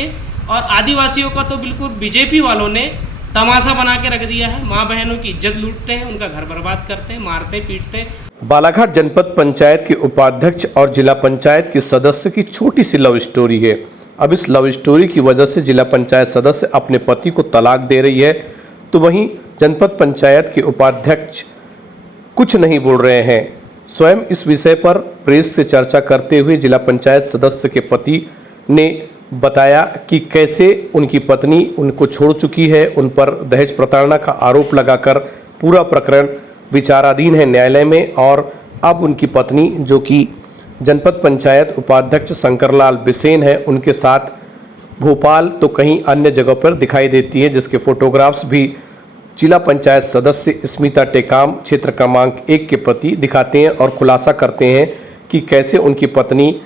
सके। और आदिवासियों का तो बिल्कुल बीजेपी वालों ने तमाशा बना के रख दिया है। माँ बहनों की इज्जत लूटते हैं, उनका घर बर्बाद करते हैं, मारते पीटते हैं। बालाघाट जनपद पंचायत के उपाध्यक्ष और जिला पंचायत के सदस्य की छोटी सी लव स्टोरी है। अब इस लव स्टोरी की वजह से जिला पंचायत सदस्य अपने पति को तलाक दे रही है, तो वहीं जनपद पंचायत के उपाध्यक्ष कुछ नहीं बोल रहे हैं। स्वयं इस विषय पर प्रेस से चर्चा करते हुए जिला पंचायत सदस्य के पति ने बताया कि कैसे उनकी पत्नी उनको छोड़ चुकी है, उन पर दहेज प्रताड़ना का आरोप लगाकर पूरा प्रकरण विचाराधीन है न्यायालय में। और अब उनकी पत्नी, जो कि जनपद पंचायत उपाध्यक्ष शंकरलाल बिसेन है, उनके साथ भोपाल तो कहीं अन्य जगह पर दिखाई देती है, जिसके फोटोग्राफ्स भी जिला पंचायत सदस्य स्मिता टेकाम क्षेत्र क्रमांक 1 के प्रति दिखाते हैं और खुलासा करते हैं कि कैसे उनकी पत्नी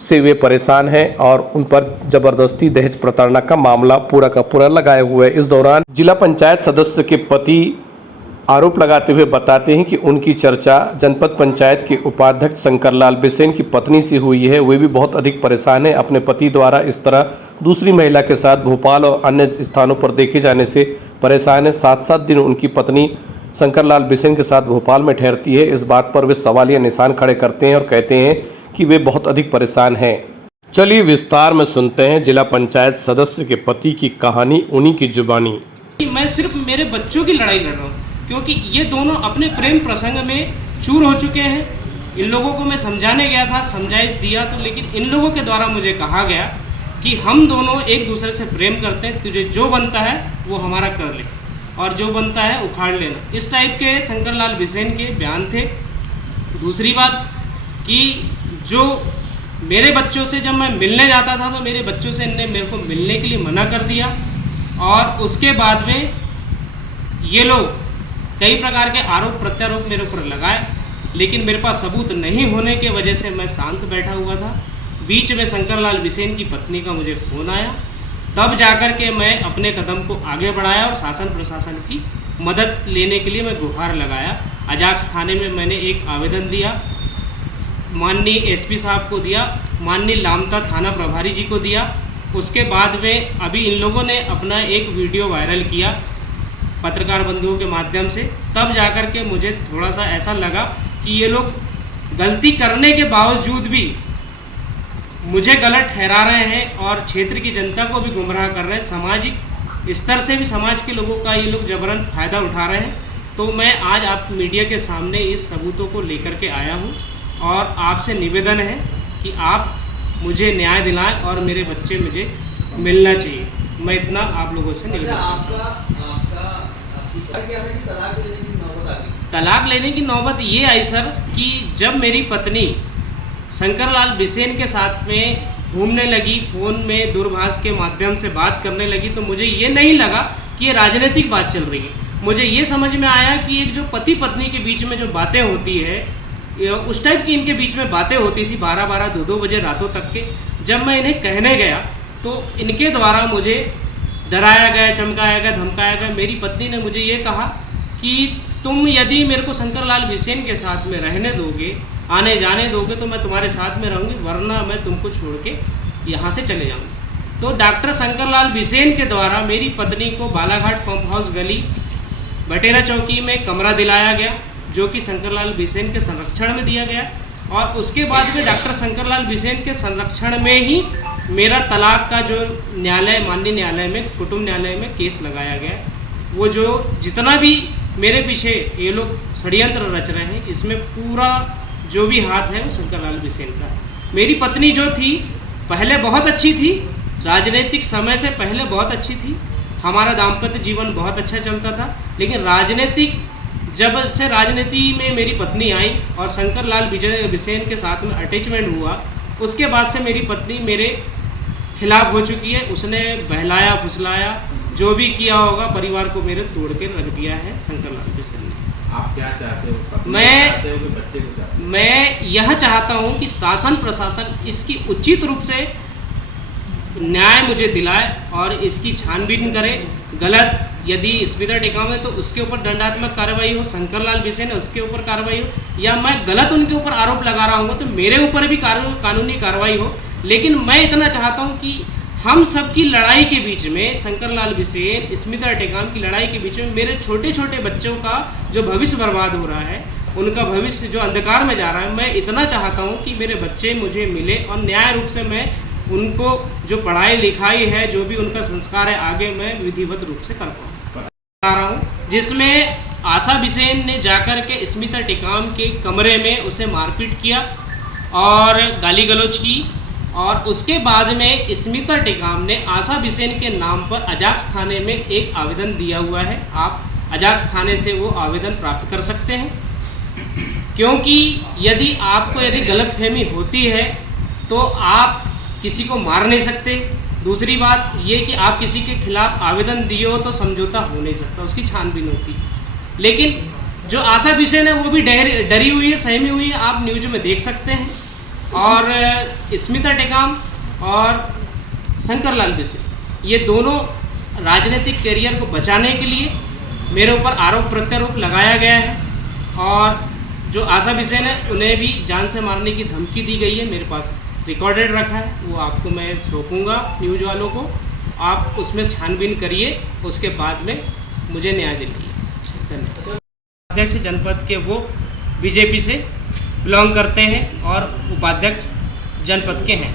से वे परेशान हैं और उन पर जबरदस्ती दहेज प्रताड़ना का मामला पूरा का पूरा लगाए हुए है। इस दौरान जिला पंचायत सदस्य के पति आरोप लगाते हुए बताते हैं कि उनकी चर्चा जनपद पंचायत के उपाध्यक्ष शंकरलाल बिसेन की पत्नी से हुई है। वे भी बहुत अधिक परेशान हैं, अपने पति द्वारा इस तरह दूसरी महिला के साथ भोपाल और अन्य स्थानों पर देखे जाने से परेशान है। 7-7 दिन उनकी पत्नी शंकरलाल बिसेन के साथ भोपाल में ठहरती है। इस बात पर वे सवालिया निशान खड़े करते हैं और कहते हैं कि वे बहुत अधिक परेशान हैं। चलिए विस्तार में सुनते हैं जिला पंचायत सदस्य के पति की कहानी, उन्हीं की जुबानी। मैं सिर्फ मेरे बच्चों की लड़ाई लड़ रहा हूँ, क्योंकि ये दोनों अपने प्रेम प्रसंग में चूर हो चुके हैं। इन लोगों को मैं समझाने गया था, समझाइश दिया तो, लेकिन इन लोगों के द्वारा मुझे कहा गया कि हम दोनों एक दूसरे से प्रेम करते हैं, तुझे जो बनता है वो हमारा कर ले और जो बनता है उखाड़ लेना। इस टाइप के शंकरलाल बिसेन के बयान थे। दूसरी बात कि जो मेरे बच्चों से जब मैं मिलने जाता था तो मेरे बच्चों से इनने मेरे को मिलने के लिए मना कर दिया। और उसके बाद में ये लोग कई प्रकार के आरोप प्रत्यारोप मेरे ऊपर लगाए, लेकिन मेरे पास सबूत नहीं होने के वजह से मैं शांत बैठा हुआ था। बीच में शंकरलाल बिसेन की पत्नी का मुझे फ़ोन आया, तब जाकर के मैं अपने कदम को आगे बढ़ाया और शासन प्रशासन की मदद लेने के लिए मैं गुहार लगाया। अजाक्स थाने में मैंने एक आवेदन दिया, माननीय एसपी साहब को दिया, माननीय लामता थाना प्रभारी जी को दिया। उसके बाद में अभी इन लोगों ने अपना एक वीडियो वायरल किया पत्रकार बंधुओं के माध्यम से, तब जाकर के मुझे थोड़ा सा ऐसा लगा कि ये लोग गलती करने के बावजूद भी मुझे गलत ठहरा रहे हैं और क्षेत्र की जनता को भी गुमराह कर रहे हैं। सामाजिक स्तर से भी समाज के लोगों का ये लोग जबरन फ़ायदा उठा रहे हैं। तो मैं आज आप मीडिया के सामने इस सबूतों को लेकर के आया हूँ और आपसे निवेदन है कि आप मुझे न्याय दिलाएं और मेरे बच्चे मुझे मिलना चाहिए। मैं इतना आप लोगों से निवेदन। तलाक लेने की नौबत ये आई सर कि जब मेरी पत्नी शंकरलाल बिसेन के साथ में घूमने लगी, फ़ोन में दूरभाष के माध्यम से बात करने लगी, तो मुझे ये नहीं लगा कि ये राजनीतिक बात चल रही है। मुझे ये समझ में आया कि एक जो पति पत्नी के बीच में जो बातें होती है, उस टाइप की इनके बीच में बातें होती थी 12-12, 2-2 बजे रातों तक के। जब मैं इन्हें कहने गया तो इनके द्वारा मुझे डराया गया, चमकाया गया, धमकाया गया। मेरी पत्नी ने मुझे ये कहा कि तुम यदि मेरे को शंकरलाल बिसेन के साथ में रहने दोगे, आने जाने दोगे, तो मैं तुम्हारे साथ में रहूँगी, वरना मैं तुमको छोड़ के यहाँ से चले जाऊँगी। तो डॉक्टर शंकरलाल बिसेन के द्वारा मेरी पत्नी को बालाघाट पंप हाउस गली बटेरा चौकी में कमरा दिलाया गया, जो कि शंकरलाल बिसेन के संरक्षण में दिया गया। और उसके बाद में डॉक्टर शंकरलाल बिसेन के संरक्षण में ही मेरा तलाक का जो न्यायालय, माननीय न्यायालय में, कुटुंब न्यायालय में केस लगाया गया। वो जो जितना भी मेरे पीछे ये लोग षड्यंत्र रच रहे हैं, इसमें पूरा जो भी हाथ है वो शंकरलाल बिसेन का है। मेरी पत्नी जो थी पहले बहुत अच्छी थी, राजनीतिक समय से पहले बहुत अच्छी थी, हमारा दाम्पत्य जीवन बहुत अच्छा चलता था। लेकिन जब से राजनीति में मेरी पत्नी आई और शंकरलाल बिसेन के साथ में अटैचमेंट हुआ, उसके बाद से मेरी पत्नी मेरे खिलाफ हो चुकी है। उसने बहलाया फुसलाया, जो भी किया होगा, परिवार को मेरे तोड़ के रख दिया है शंकरलाल बिसेन ने। आप क्या चाहते हो? मैं यह चाहता हूं कि शासन प्रशासन इसकी उचित रूप से न्याय मुझे दिलाए और इसकी छानबीन करे। गलत यदि स्मिता टेकाम है तो उसके ऊपर दंडात्मक कार्रवाई हो, शंकरलाल बिसेन है उसके ऊपर कार्रवाई हो, या मैं गलत उनके ऊपर आरोप लगा रहा हूँ तो मेरे ऊपर भी कानूनी कार्रवाई हो। लेकिन मैं इतना चाहता हूँ कि हम सबकी लड़ाई के बीच में, शंकरलाल बिसेन, स्मिता टेकाम की लड़ाई के बीच में मेरे छोटे छोटे बच्चों का जो भविष्य बर्बाद हो रहा है, उनका भविष्य जो अंधकार में जा रहा है, मैं इतना चाहता हूं कि मेरे बच्चे मुझे मिले और न्याय रूप से मैं उनको जो पढ़ाई लिखाई है, जो भी उनका संस्कार है, आगे मैं विधिवत रूप से कर पा रहा हूँ। जिसमें आशा बिसेन ने जाकर के स्मिता टेकाम के कमरे में उसे मारपीट किया और गाली गलौज की, और उसके बाद में स्मिता टेकाम ने आशा बिसेन के नाम पर अजाक्स थाने में एक आवेदन दिया हुआ है। आप अजाक्स थाने से वो आवेदन प्राप्त कर सकते हैं, क्योंकि यदि आपको गलतफहमी होती है तो आप किसी को मार नहीं सकते। दूसरी बात ये कि आप किसी के खिलाफ आवेदन दिए हो तो समझौता हो नहीं सकता, उसकी छानबीन होती। लेकिन जो आशा बिसेन है वो भी डरी हुई है, सहमी हुई है, आप न्यूज में देख सकते हैं। और स्मिता टेकाम और शंकरलाल बिसेन, ये दोनों राजनीतिक करियर को बचाने के लिए मेरे ऊपर आरोप प्रत्यारोप लगाया गया है, और जो आशा बिसेन है उन्हें भी जान से मारने की धमकी दी गई है। मेरे पास रिकॉर्डेड रखा है, वो आपको मैं सौंपूंगा न्यूज़ वालों को, आप उसमें छानबीन करिए, उसके बाद में मुझे न्याय दिलाइए। धन्यवाद। अध्यक्ष जनपद के वो बीजेपी से बिलोंग करते हैं और उपाध्यक्ष जनपद के हैं।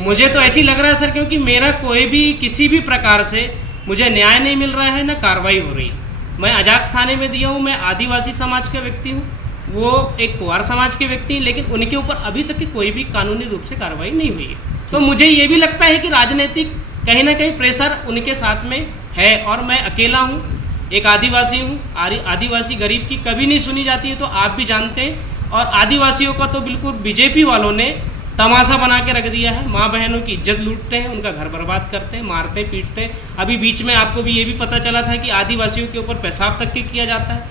मुझे तो ऐसी लग रहा है सर, क्योंकि मेरा कोई भी किसी भी प्रकार से मुझे न्याय नहीं मिल रहा है, ना कार्रवाई हो रही है। मैं अजाक्स थाने में दिया हूँ, मैं आदिवासी समाज का व्यक्ति हूँ, वो एक कुंवार समाज के व्यक्ति हैं, लेकिन उनके ऊपर अभी तक की कोई भी कानूनी रूप से कार्रवाई नहीं हुई है। तो मुझे ये भी लगता है कि राजनीतिक कहीं ना कहीं प्रेशर उनके साथ में है, और मैं अकेला हूँ, एक आदिवासी हूँ। आदिवासी गरीब की कभी नहीं सुनी जाती है, तो आप भी जानते हैं। और आदिवासियों का तो बिल्कुल बीजेपी वालों ने तमाशा बना के रख दिया है। माँ बहनों की इज्जत लूटते हैं, उनका घर बर्बाद करते हैं, मारते पीटते हैं। अभी बीच में आपको भी ये भी पता चला था कि आदिवासियों के ऊपर पेशाब तक के किया जाता है,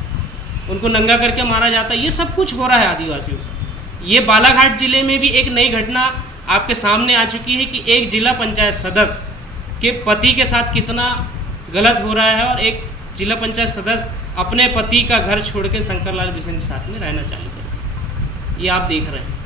उनको नंगा करके मारा जाता है। ये सब कुछ हो रहा है आदिवासियों से। ये बालाघाट जिले में भी एक नई घटना आपके सामने आ चुकी है कि एक जिला पंचायत सदस्य के पति के साथ कितना गलत हो रहा है, और एक जिला पंचायत सदस्य अपने पति का घर छोड़ के शंकरलाल बिसेन के साथ में रहना चालू कर दिया। ये आप देख रहे हैं।